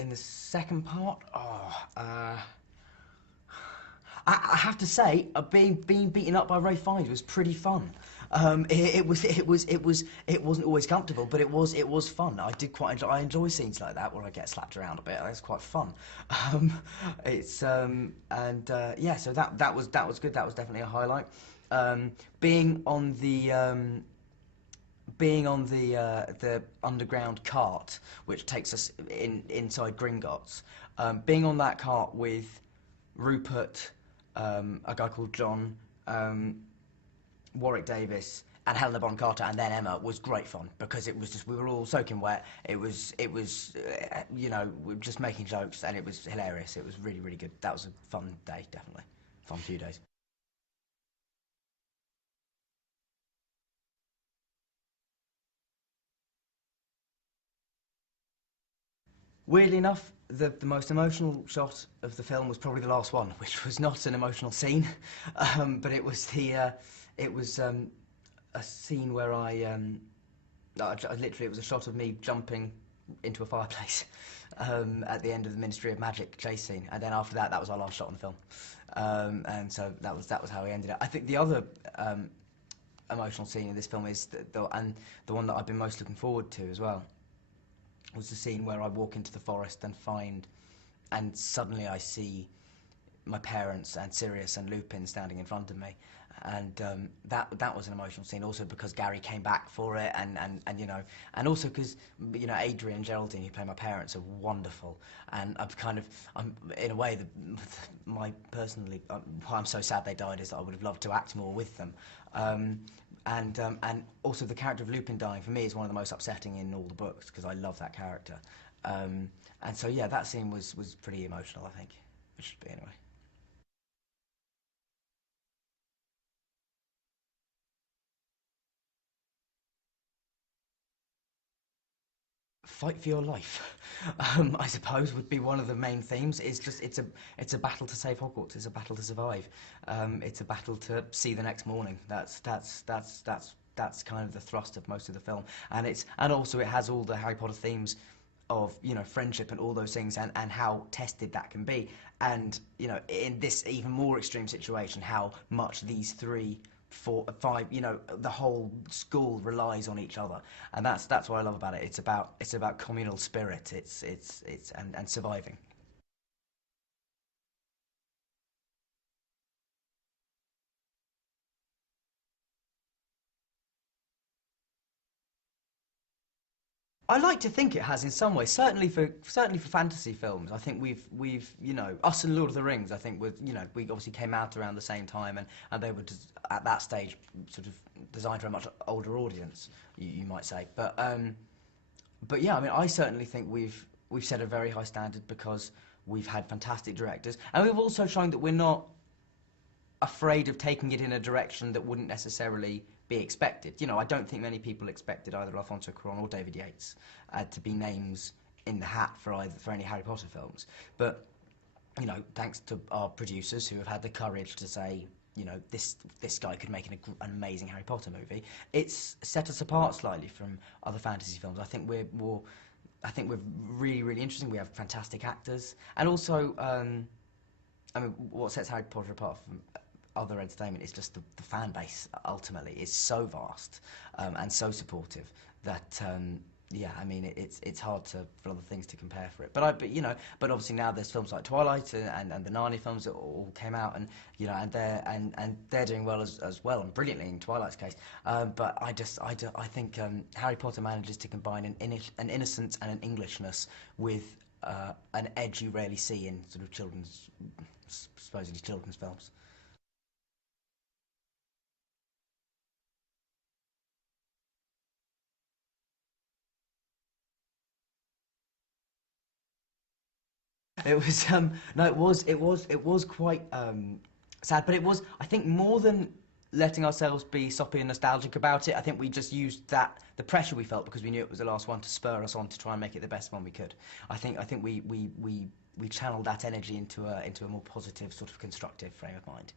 in the second part, I have to say, being beaten up by Ray Fiennes was pretty fun. It wasn't always comfortable, but it was fun. I did quite enjoy. I enjoy scenes like that where I get slapped around a bit. That's quite fun. It's yeah. So that was good. That was definitely a highlight. Being on the underground cart, which takes us inside Gringotts, being on that cart with Rupert, a guy called John, Warwick Davis, and Helena Bonham Carter, and then Emma was great fun because it was just we were all soaking wet. It was you know, we were just making jokes and it was hilarious. It was really good. That was a fun day, definitely fun few days. Weirdly enough, the most emotional shot of the film was probably the last one, which was not an emotional scene, but it was it was a scene where I literally, it was a shot of me jumping into a fireplace at the end of the Ministry of Magic chase scene, and then after that, that was our last shot on the film, and so that was how we ended it. I think the other emotional scene in this film is and the one that I've been most looking forward to as well was the scene where I walk into the forest and suddenly I see my parents and Sirius and Lupin standing in front of me, and that was an emotional scene. Also because Gary came back for it, and you know, and also because you know Adrian and Geraldine, who play my parents, are wonderful, and I'm in a way my personally why I'm so sad they died is that I would have loved to act more with them. And also the character of Lupin dying for me is one of the most upsetting in all the books because I love that character. And so yeah, that scene was pretty emotional, I think. It should be anyway. Fight for your life, I suppose, would be one of the main themes. It's just it's a battle to save Hogwarts. It's a battle to survive. It's a battle to see the next morning. That's kind of the thrust of most of the film, and also it has all the Harry Potter themes of, you know, friendship and all those things, and how tested that can be, and you know, in this even more extreme situation, how much these three, four, five, you know, the whole school relies on each other, and that's what I love about it. It's about communal spirit. It's and surviving. I like to think it has in some ways. Certainly for fantasy films, I think we've you know, us and Lord of the Rings. I think with, you know, we obviously came out around the same time, and they were just, at that stage, sort of designed for a much older audience, you might say. But yeah, I mean, I certainly think we've set a very high standard because we've had fantastic directors, and we've also shown that we're not afraid of taking it in a direction that wouldn't necessarily be expected. You know, I don't think many people expected either Alfonso Cuarón or David Yates to be names in the hat for any Harry Potter films. But you know, thanks to our producers who have had the courage to say, you know, this guy could make an amazing Harry Potter movie. It's set us apart slightly from other fantasy films. I think we're really interesting. We have fantastic actors, and also, I mean, what sets Harry Potter apart from other entertainment is just the fan base. Ultimately, is so vast, and so supportive that yeah, I mean, it's hard for other things to compare for it. But you know, but obviously now there's films like Twilight and the Narnia films that all came out, and you know, and they're doing well as well, and brilliantly in Twilight's case. But I think Harry Potter manages to combine an innocence and an Englishness with an edge you rarely see in sort of supposedly children's films. It was no, it was quite sad, but it was, I think, more than letting ourselves be soppy and nostalgic about it. I think we just used the pressure we felt because we knew it was the last one to spur us on to try and make it the best one we could. I think we channeled that energy into a more positive, sort of constructive frame of mind.